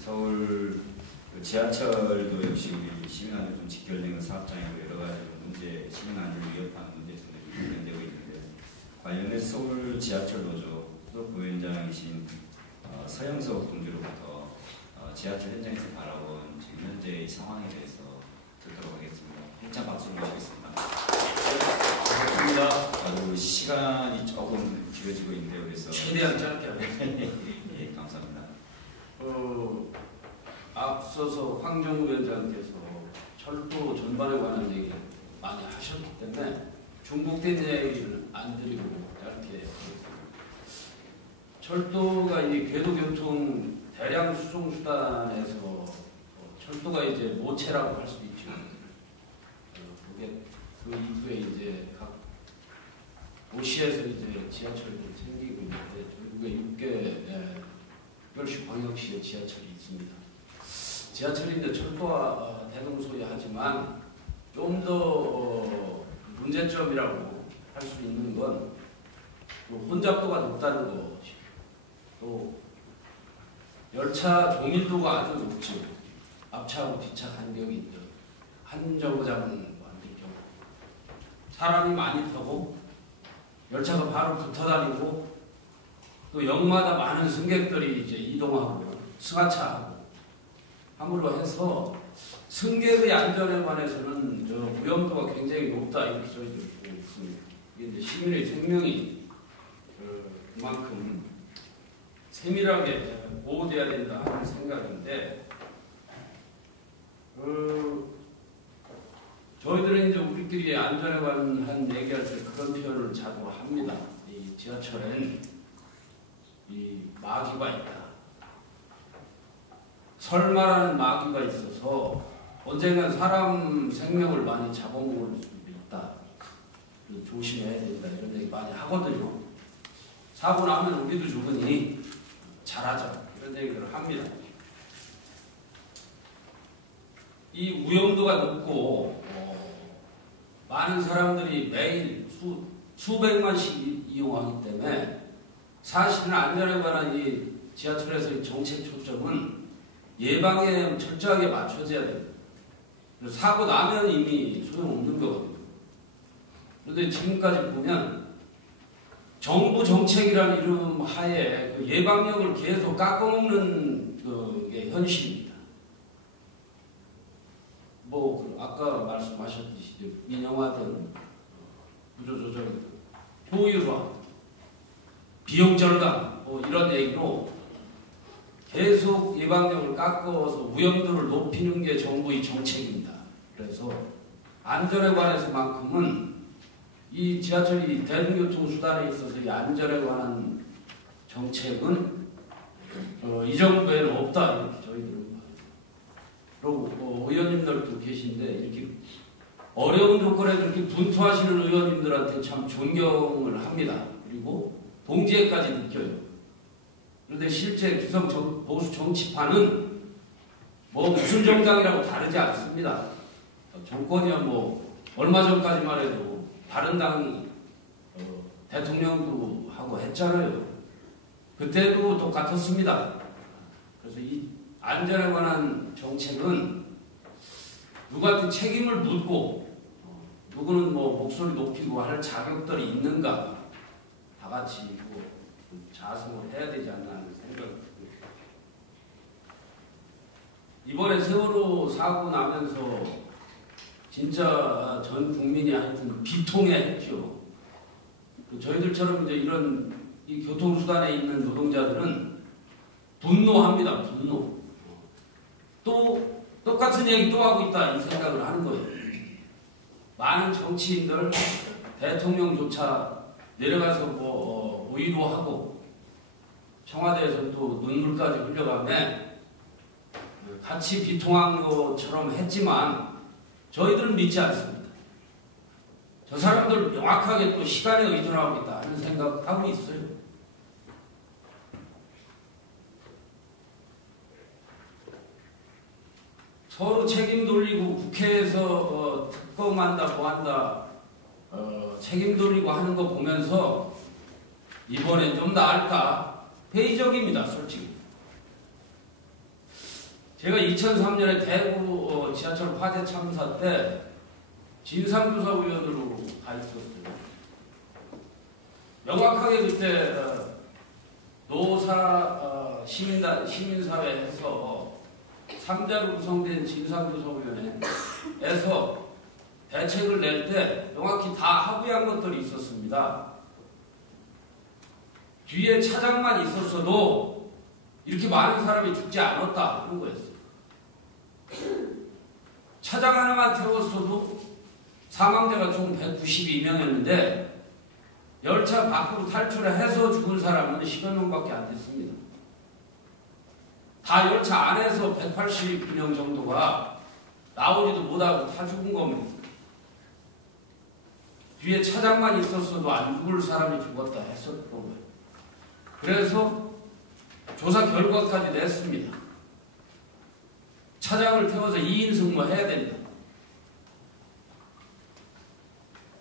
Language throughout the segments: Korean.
서울 지하철도 역시 우리 시민안전 좀 직결되는 사업장이고 여러 가지 문제, 시민안전을 위협하는 문제점들이 발견되고 있는데 관련해서 서울 지하철 노조 수석 부위원장이신 서영석 동지로부터 지하철 현장에서 바라본 지금 현재의 상황에 대해서 듣도록 하겠습니다. 힘찬 박수를 모시겠습니다. 반갑습니다. 시간이 조금 길어지고 있는데요. 그래서 최대한 짧게 하겠습니다. 예, 감사합니다. 앞서서 황정우 위원장께서 철도 전반에 관한 얘기 많이 하셨기 때문에 중복된 얘기를 안 드리고 짧게 하겠습니다. 철도가 이 궤도교통 대량 수송 수단에서 철도가 이제 모체라고 할 수도 있죠. 그게 그 이후에 이제 각 도시에서 이제 지하철들이 생기고 있는데 결국에 6개 별시광역시에 지하철이 있습니다. 지하철인데 철도와 대동소이하지만 좀 더 문제점이라고 할 수 있는 건 혼잡도가 높다는 것이고 또 열차 종일도가 아주 높죠. 앞차하고 뒷차 간격이 한 정거장은 완전 경우 사람이 많이 타고 열차가 바로 붙어 다니고 또 역마다 많은 승객들이 이제 이동하고 승하차하고 함으로 해서 승객의 안전에 관해서는 위험도가 굉장히 높다 이렇게 저희들 보고 있습니다. 이게 이제 시민의 생명이 그만큼 세밀하게 보호돼야 된다 하는 생각인데 저희들은 이제 우리끼리 안전에 관한 얘기할 때 그런 표현을 자주 합니다. 이 지하철엔 이 마귀가 있다. 설마라는 마귀가 있어서 언젠간 사람 생명을 많이 잡아먹을 수도 있다. 조심해야 된다. 이런 얘기 많이 하거든요. 사고 나면 우리도 죽으니 잘하자. 이런 얘기를 합니다. 이 위험도가 높고 많은 사람들이 매일 수백만씩 이용하기 때문에 사실은 안전에 관한 이 지하철에서의 정책 초점은 예방에 철저하게 맞춰져야 됩니다. 사고 나면 이미 소용없는 거거든요. 그런데 지금까지 보면 정부 정책이라는 이름 하에 그 예방력을 계속 깎아먹는 게 현실입니다. 아까 말씀하셨듯이 민영화든 구조조정이든 효율화, 비용 절감 이런 얘기로 계속 예방력을 깎아서 위험도를 높이는 게 정부의 정책입니다. 그래서 안전에 관해서만큼은 이 지하철이 대중교통수단에 있어서 이 안전에 관한 정책은 이 정부에는 없다 이렇게 저희들은 봐요. 그리고 의원님들도 계신데 이렇게 어려운 조건에 그렇게 분투하시는 의원님들한테 참 존경을 합니다. 그리고 동지애까지 느껴요. 그런데 실제 기성 보수 정치판은 무슨 정당이라고 다르지 않습니다. 정권이야 얼마 전까지만 해도 다른 당이 대통령도 하고 했잖아요. 그때도 똑같았습니다. 그래서 이 안전에 관한 정책은 누구한테 책임을 묻고 누구는 목소리 높이고 할 자격들이 있는가 다 같이 자성을 해야 되지 않나 하는 생각입니다. 이번에 세월호 사고 나면서 진짜 전 국민이 하여튼 비통해했죠. 저희들처럼 이제 이런 이 교통수단에 있는 노동자들은 분노합니다. 분노. 또 똑같은 얘기 또 하고 있다 이 생각을 하는 거예요. 많은 정치인들, 대통령조차 내려가서 위로하고 청와대에서 또 눈물까지 흘려가며 같이 비통한 것처럼 했지만 저희들은 믿지 않습니다. 저 사람들 명확하게 또 시간에 의존하고 있다 하는 생각하고 있어요. 서로 책임 돌리고 국회에서 특검한다 뭐한다 책임 돌리고 하는 거 보면서 이번엔 좀 나을까 회의적입니다. 솔직히 제가 2003년에 대구 지하철 화재 참사 때 진상조사위원으로 가 있었어요. 명확하게 그때 노사 시민사회에서 3자로 구성된 진상조사위원회에서 대책을 낼 때 명확히 다 합의한 것들이 있었습니다. 뒤에 차장만 있었어도 이렇게 많은 사람이 죽지 않았다 하는 거였어요. 차장 하나만 태웠어도 사망자가 총 192명이었는데 열차 밖으로 탈출을 해서 죽은 사람은 10여 명밖에 안 됐습니다. 다 열차 안에서 189명 정도가 나오지도 못하고 다 죽은 겁니다. 뒤에 차장만 있었어도 안 죽을 사람이 죽었다 했었던 거예요. 그래서 조사 결과까지 냈습니다. 차장을 태워서 2인 승무해야 된다.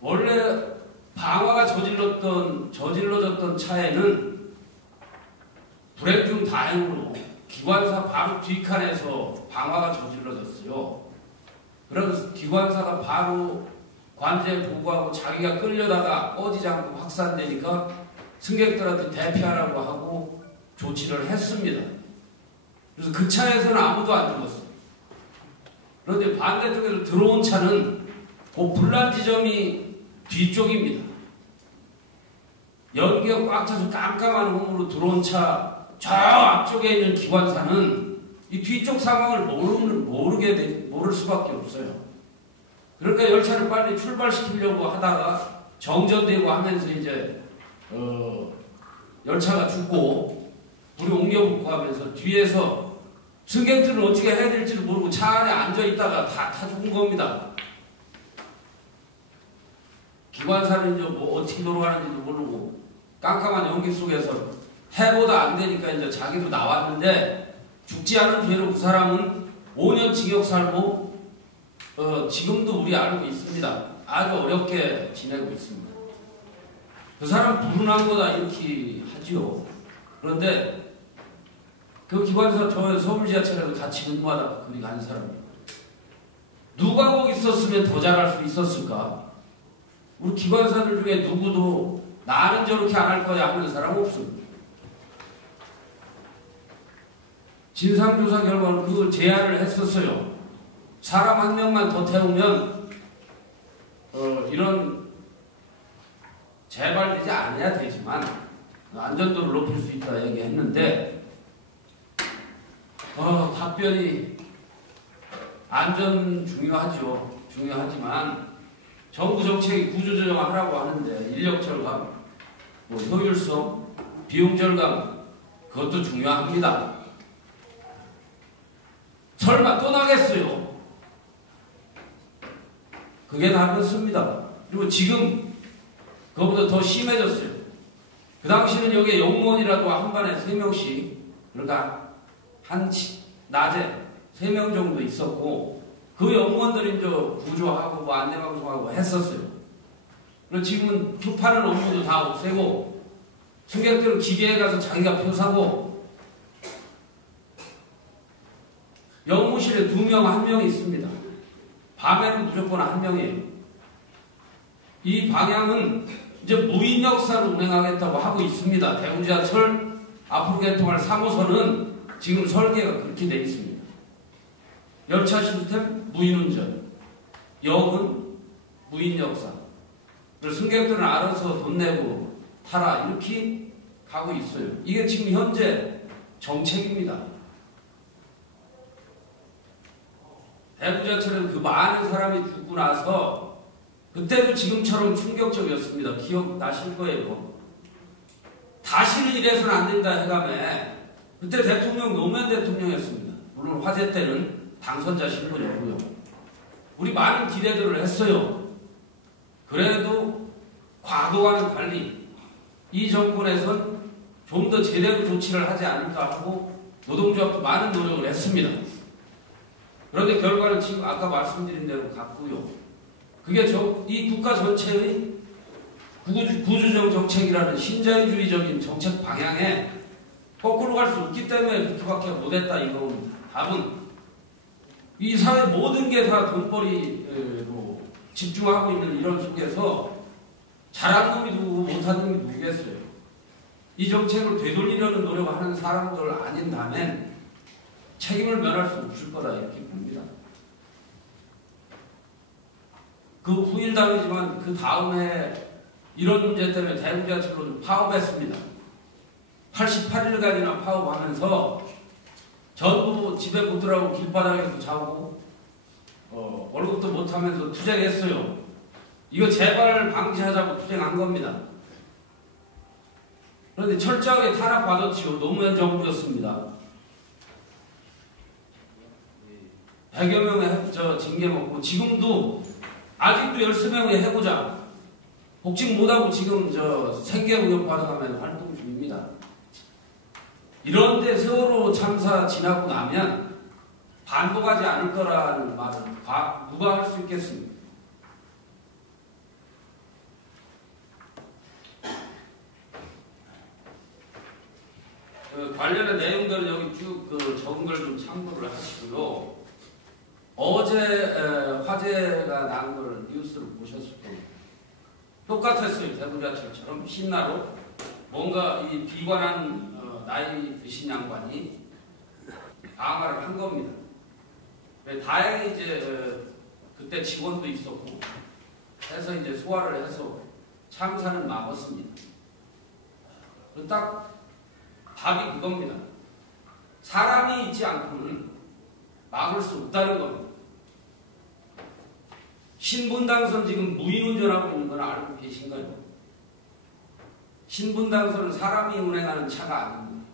원래 방화가 저질러졌던 차에는 불행 중 다행으로 기관사 바로 뒷칸에서 방화가 저질러졌어요. 그래서 기관사가 바로 관제에 보고하고 자기가 끌려다가 꺼지지 않고 확산되니까 승객들한테 대피하라고 하고 조치를 했습니다. 그래서 그 차에서는 아무도 안 죽었어요. 그런데 반대쪽에서 들어온 차는 그 불난 지점이 뒤쪽입니다. 연기가 꽉 차서 깜깜한 홈으로 들어온 차 저 앞쪽에 있는 기관사는 이 뒤쪽 상황을 모를 수밖에 없어요. 그러니까 열차를 빨리 출발시키려고 하다가 정전되고 하면서 이제 열차가 죽고 불이 옮겨붙고 하면서 뒤에서 승객들은 어떻게 해야 될지도 모르고 차 안에 앉아있다가 다 죽은 겁니다. 기관사는 이제 뭐 어떻게 돌아가는지도 모르고 깜깜한 연기 속에서 해보다 안 되니까 이제 자기도 나왔는데 죽지 않은 죄로 그 사람은 5년 징역 살고 지금도 우리 알고 있습니다. 아주 어렵게 지내고 있습니다. 그 사람 불운한 거다 이렇게 하지요. 그런데 그 기관사 저 서울 지하철에서 같이 근무하다가 그리 간 사람입니다. 누가 거기 있었으면 더 잘할 수 있었을까? 우리 기관사들 중에 누구도 나는 저렇게 안 할 거야 하는 사람 없습니다. 진상조사 결과는 그 제안을 했었어요. 사람 한 명만 더 태우면 이런 재발되지 않아야 되지만 안전도를 높일 수 있다 얘기했는데 답변이 안전 중요하죠. 중요하지만 정부 정책이 구조조정하라고 하는데 인력 절감, 효율성, 비용 절감 그것도 중요합니다. 설마 또 나겠어요? 그게 다 그렇습니다. 그리고 지금 그것보다 더 심해졌어요. 그 당시는 여기에 영무원이라도 한 반에 3명씩 그러니까 낮에 3명 정도 있었고 그 영무원들이 이제 구조하고 뭐 안내방송하고 했었어요. 그리고 지금은 표파는 업무도 다 없애고 승객들은 기계에 가서 자기가 표 사고 영무실에 2명, 1명이 있습니다. 밤에는 무조건 1명이에요. 이 방향은 이제 무인 역사로 운행하겠다고 하고 있습니다. 대구 지하철 앞으로 개통할 3호선은 지금 설계가 그렇게 되어 있습니다. 열차 시스템 무인 운전, 역은 무인 역사. 그래서 승객들은 알아서 돈 내고 타라 이렇게 가고 있어요. 이게 지금 현재 정책입니다. 대구 지하철은 그 많은 사람이 죽고 나서 그때도 지금처럼 충격적이었습니다. 기억나실 거예요. 다시는 이래서는 안 된다 해가며 그때 대통령 노무현 대통령이었습니다. 물론 화재 때는 당선자 신분이었고요. 우리 많은 기대들을 했어요. 그래도 과거와는 달리 이 정권에선 좀 더 제대로 조치를 하지 않을까 하고 노동조합도 많은 노력을 했습니다. 그런데 결과는 지금 아까 말씀드린 대로 같고요. 그게 이 국가 전체의 구조조정 정책이라는 신자유주의적인 정책 방향에 거꾸로 갈 수 없기 때문에 그렇게밖에 못했다 이겁니다. 답은 이 사회 모든 게 다 돈벌이로 집중하고 있는 이런 속에서 잘한 놈이 누구고 못한 놈이 누구겠어요. 이 정책을 되돌리려는 노력을 하는 사람들 아닌다면 책임을 면할 수 없을 거다 이렇게 봅니다. 그 후일담이지만 그 다음에 이런 문제 때문에 대구지하철로 파업했습니다. 88일간이나 파업하면서 전부 집에 못 들어가고 길바닥에서 자고 월급도 못하면서 투쟁했어요. 이거 재발 방지하자고 투쟁한 겁니다. 그런데 철저하게 탄압받았지요. 노무현 정부였습니다. 100여 명의 징계 먹고 지금도 아직도 13명의 해고자 복직 못하고 지금 생계 의혹 받아가면서 활동 중입니다. 이런데 세월호 참사 지나고 나면 반복하지 않을 거라는 말을 누가 할 수 있겠습니까? 관련된 내용들은 여기 쭉 적은 걸 좀 참고를 하시고요. 어제 화재가 난 걸 뉴스를 보셨을 겁니다. 똑같았어요. 대구지하철처럼 신나로 뭔가 이 비관한 나이 드신 양반이 방화를 한 겁니다. 다행히 이제 그때 직원도 있었고 해서 이제 소화를 해서 참사는 막았습니다. 딱 답이 그겁니다. 사람이 있지 않고는 막을 수 없다는 겁니다. 신분당선 지금 무인운전하고 있는 건 알고 계신가요? 신분당선은 사람이 운행하는 차가 아닙니다.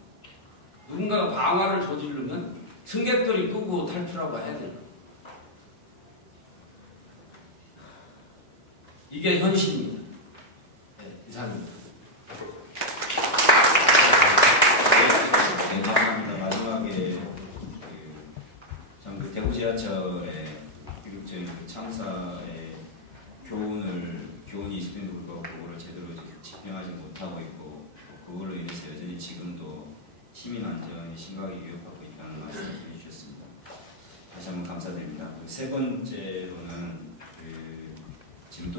누군가가 방화를 저지르면 승객들이 끄고 탈출하고 해야 돼요. 이게 현실입니다. 네, 이상입니다. 네, 감사합니다. 마지막에 참 그 대구 지하철의 비극적인 참사의 교훈이 있음에도 불구하고 그거를 제대로 집행하지 못하고 있고 그걸로 인해서 여전히 지금도 시민 안전이 심각하게 위협하고 있다는 말씀을 해주셨습니다. 다시 한번 감사드립니다. 세 번째로는 지금 또